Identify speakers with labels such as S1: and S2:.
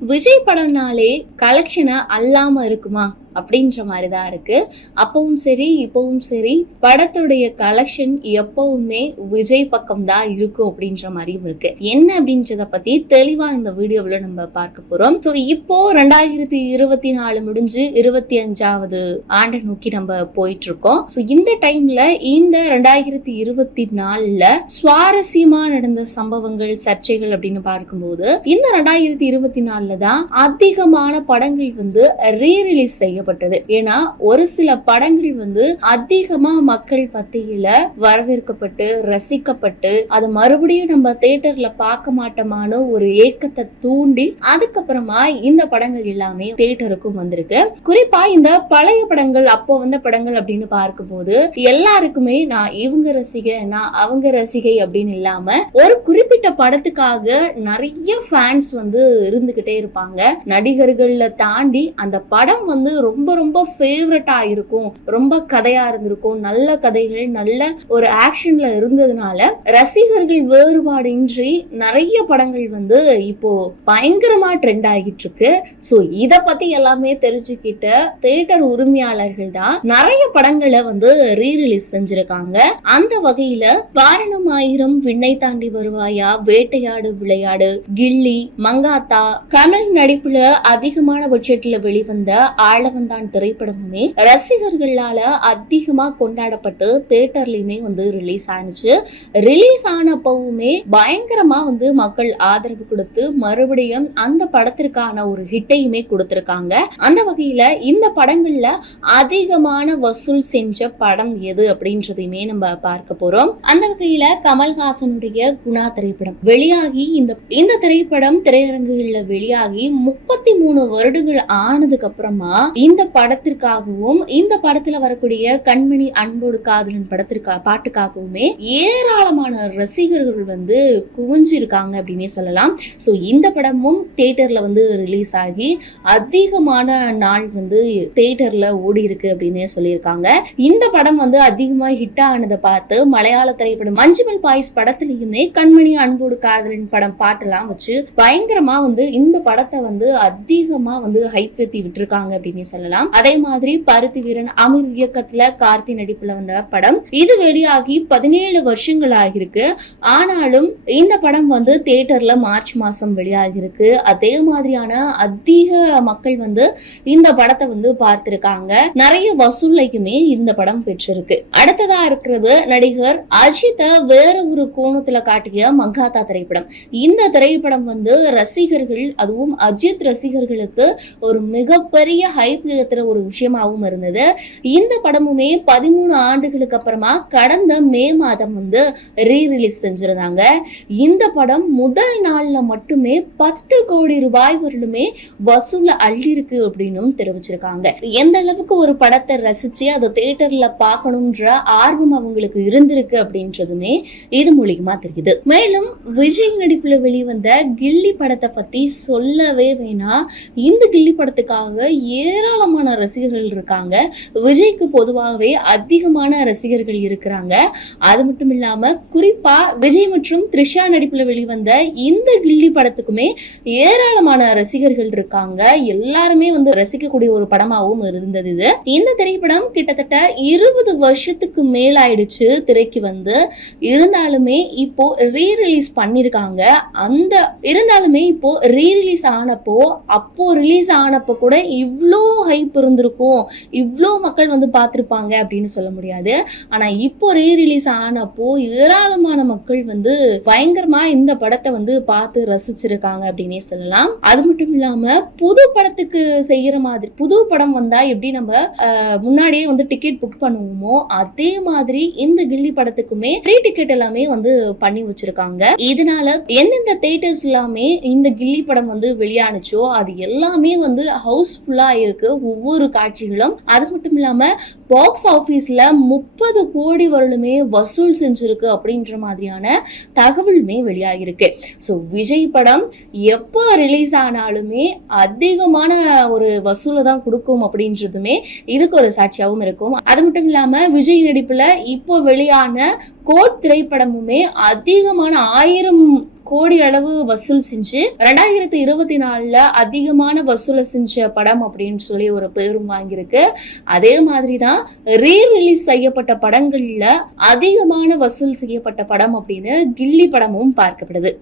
S1: விஜய் படம்னாலே கலெக்ஷனை அல்லாமல் இருக்குமா? அப்படின்ற மாதிரி தான் இருக்கு. அப்பவும் சரி இப்பவும் சரி படத்துடைய கலெக்ஷன் எப்பவுமே விஜய் பக்கம் தான் இருக்கும் அப்படின்ற மாதிரியும் இருக்கு. என்ன அப்படின்றத பத்தி தெளிவா இந்த வீடியோவில் நம்ம பார்க்க போறோம். ஸோ இப்போ ரெண்டாயிரத்தி இருபத்தி நாலு முடிஞ்சு இருபத்தி அஞ்சாவது ஆண்டை நோக்கி நம்ம போயிட்டு இருக்கோம் ஸோ இந்த டைம்ல இந்த ரெண்டாயிரத்தி இருபத்தி நாலுல சுவாரஸ்யமா நடந்த சம்பவங்கள் சர்ச்சைகள் அப்படின்னு பார்க்கும்போது இந்த ரெண்டாயிரத்தி இருபத்தி நாலுல தான் அதிகமான படங்கள் வந்து ரீரிலீஸ் ரிலீஸ் செய்யப்பட்டது ஏன்னா ஒரு சில படங்கள் வந்து அதிகமா மக்கள் மத்தியில வரவேற்கப்பட்டு ரசிக்கப்பட்டு அதை மறுபடியும் நம்ம தியேட்டர்ல பார்க்க மாட்டோமான ஒரு ஏக்கத்தை தூண்டி அதுக்கப்புறமா இந்த படங்கள் எல்லாமே தியேட்டருக்கும் வந்திருக்கு. குறிப்பா இந்த பழைய படங்கள் அப்போ வந்த படங்கள் அப்படின்னு பார்க்கும்போது எல்லாருக்குமே நான் இவங்க ரசிகை நான் அவங்க ரசிகை அப்படின்னு இல்லாம ஒரு குறிப்பிட்ட படத்துக்காக நிறைய ஃபேன்ஸ் வந்து இருந்துகிட்டே இருப்பாங்க. நடிகர்கள்ல தாண்டி அந்த படம் வந்து ரொம்ப ரொம்ப ஃபேவரட்டா இருக்கும். ரொம்ப கதையா இருந்திருக்கும். நல்ல கதைகள் நல்ல ஒரு ஆக்ஷன்ல இருந்ததுனால ரசிகர்கள் வேறுபாடு இன்றி நிறைய படங்கள் வந்து இப்போ பயங்கரமா ட்ரெண்ட் ஆகிட்டு இருக்கு ஸோ இத பத்தி எல்லாமே தெரிஞ்சுக்கிட்ட தியேட்டர் உரிமையாளர்கள் தான் நிறைய படங்களை வந்து ரீ ரிலீஸ் செஞ்சிருக்காங்க. அந்த வகையில வாரணமாயிரம் விண்ணை தாண்டி வருவாயா? வேட்டையாடு விளையாடு கில்லி மங்காத்தா கமல் நடிப்புல அதிகமான பட்ஜெட்ல வெளிவந்த ஆளவந்தான் திரைப்படமுமே. ரசிகர்களால அதிகமா கொண்டாடப்பட்டு தியேட்டர்லயுமே வந்து ரிலீஸ் ஆனிச்சு. ரிலீஸ் ஆனப்பவுமே பயங்கரமா வந்து மக்கள் ஆதரவு கொடுத்து மறுபடியும் அந்த படத்திற்கான ஒரு ஹிட்டையுமே கொடுத்திருக்காங்க. அந்த வகையில இந்த படங்கள்ல அதிகமான வசூல் செஞ்ச படம் எது அப்படின்றதையுமே நம்ம பார்க்க போறோம். அந்த வகையில கமல்ஹாசனுடைய குணா திரைப்படம். வெளியாகி இந்த இந்த திரைப்படம் திரையரங்குகள்ல வெளியாகி முப்பத்தி மூணு வருடங்கள் ஆனதுக்கு அப்புறமா இந்த படத்திற்காகவும் இந்த படத்துல வரக்கூடிய கண்மணி அன்போடு காதலன் படத்திற்கா பாட்டுக்காகவுமே ஏராளமான ரசிகர்கள் வந்து குவிஞ்சிருக்காங்க அப்படின்னே சொல்லலாம். ஸோ இந்த படமும் தியேட்டர்ல வந்து ரிலீஸ் ஆகி அதிகமான நாள் வந்து தேட்டர்ல ஓடி இருக்கு அப்படின்னு சொல்லியிருக்காங்க. இந்த படம் வந்து அதிகமாக ஹிட் ஆனதை பார்த்து மலையாள திரைப்படம் மஞ்சுமல் பாய்ஸ் படத்துலயுமே கண்மணி அன்போடு காதலின் படம் பாட்டெல்லாம் வச்சு பயங்கரமா வந்து இந்த படத்தை வந்து அதிகமா வந்து ஹைப் ஏற்றி விட்டுருக்காங்க அப்படின்னு சொல்லலாம். அதே மாதிரி பருத்தி வீரன் அமீர் இயக்கத்துல கார்த்தி நடிப்புல வந்த படம். இது வெளியாகி பதினேழு வருஷங்கள் ஆகிருக்கு ஆனாலும் இந்த படம் வந்து தியேட்டர்ல மார்ச் மாசம் வெளியாகிருக்கு அதே மாதிரியான அதிக மக்கள் வந்து இந்த படத்தை வந்து பார்த்திருக்காங்க. நிறைய வசூலைக்குமே இந்த படம் பெற்றிருக்கு. அடுத்ததா இருக்கிறது நடிகர் அஜித்தை வேற ஒரு கோணத்துல காட்டிய மங்காத்தா திரைப்படம். இந்த திரைப்படம் வந்து ரசிகர்கள் அதுவும் அஜித் ரசிகர்களுக்கு ஒரு மிகப்பெரிய ஹைப் ஏத்துற ஒரு விஷயமாவும் இருந்தது. இந்த படமுமே பதிமூணு ஆண்டுகளுக்கு அப்புறமா கடந்த மே மாதம் வந்து ரீ ரிலீஸ் செஞ்சிருந்தாங்க. இந்த படம் முதல் நாள்ல மட்டுமே பத்து கோடி ரூபாய் வரலுமே வசூல்ல அள்ளிருக்கு அப்படின்னும் தெரிவிச்சிருக்காங்க. எந்த அளவுக்கு ஒரு படத்தை ரசிச்சு அதை தியேட்டர்ல பார்க்கணும்ன்ற ஆர்வம் அவங்களுக்கு இருந்திருக்கு அப்படின்றதுமே இது மூலியமா தெரியுது. மேலும் விஜய் நடிப்புல வெளிவந்த கில்லி படத்தை பத்தி சொல்லவே வேணாம். இந்த கில்லி படத்துக்காக ஏராளமான ரசிகர்கள் இருக்காங்க. விஜய்க்கு பொதுவாகவே அதிகமான ரசிகர்கள் இருக்கிறாங்க. அது மட்டும் இல்லாம குறிப்பா விஜய் மற்றும் த்ரிஷா நடிப்புல வெளிவந்த இந்த கில்லி படத்துக்குமே ஏராளமான ரசிகர்கள் இருக்காங்க. எல்லாருமே வந்து ரசிக்கக்கூடிய ஒரு படமாகவும் இருந்தது இது. இந்த திரைப்படம் கிட்டத்தட்ட இருபது வருஷத்துக்கு மேலாயிடுச்சு திரைக்கு வந்து. இருந்தாலுமே இப்போ ரீ ரிலீஸ் பண்ணிருக்காங்க. அந்த இருந்தாலுமே இப்போ ரீ ரிலீஸ் ஆனப்போ அப்போ ரிலீஸ் ஆனப்போ கூட இவ்வளோ ஹைப் இருந்திருக்கும். இவ்வளோ மக்கள் வந்து பார்த்துருப்பாங்க அப்படின்னு சொல்ல முடியாது. ஆனால் இப்போ ரீ ரிலீஸ் ஆனப்போ ஏராளமான மக்கள் வந்து பயங்கரமா இந்த படத்தை வந்து பார்த்து ரசிச்சிருக்காங்க அப்படின்னே சொல்லலாம். அது மட்டும் இல்லாம புது படத்துக்கு செய்யற மாதிரி புது படம் வந்தா எப்படி நம்ம முன்னாடியே வந்து டிக்கெட் புக் பண்ணுவோமோ அதே மாதிரி இந்த கில்லி படத்துக்குமே ஃப்ரீ டிக்கெட் எல்லாமே வந்து பண்ணி வச்சிருக்காங்க. இதனால எந்தெந்த தேட்டர்ஸ் எல்லாமே இந்த கில்லி படம் வந்து வெளியானுச்சோ அது எல்லாமே வந்து ஹவுஸ்ஃபுல்லா இருக்கு. ஒவ்வொரு காட்சிகளும். அது மட்டும் இல்லாம பாக்ஸ் ஆஃபீஸ்ல முப்பது கோடி வருடமே வசூல் செஞ்சிருக்கு அப்படின்ற மாதிரியான தகவலுமே வெளியாகிருக்கு ஸோ விஜய் படம் எப்போ ரிலீஸ் ஆனாலுமே அதிகமான ஒரு வசூலை தான் கொடுக்கும் அப்படின்றதுமே இதுக்கு ஒரு சாட்சியாகவும் இருக்கும். அது மட்டும் இல்லாம விஜய் நடிப்புல இப்போ வெளியான கோட் திரைப்படமுமே அதிகமான ஆயிரம் கோடி அளவு வசூல் செஞ்சு ரெண்டாயிரத்தி இருபத்தி நாலுல அதிகமான வசூலை செஞ்ச படம் அப்படின்னு சொல்லி ஒரு பேரும் வாங்கியிருக்கு. அதே மாதிரி தான் ரீ ரிலீஸ் செய்யப்பட்ட படங்கள்ல அதிகமான வசூல் செய்யப்பட்ட படம் அப்படின்னு கில்லி படமும் பார்க்கப்படுது.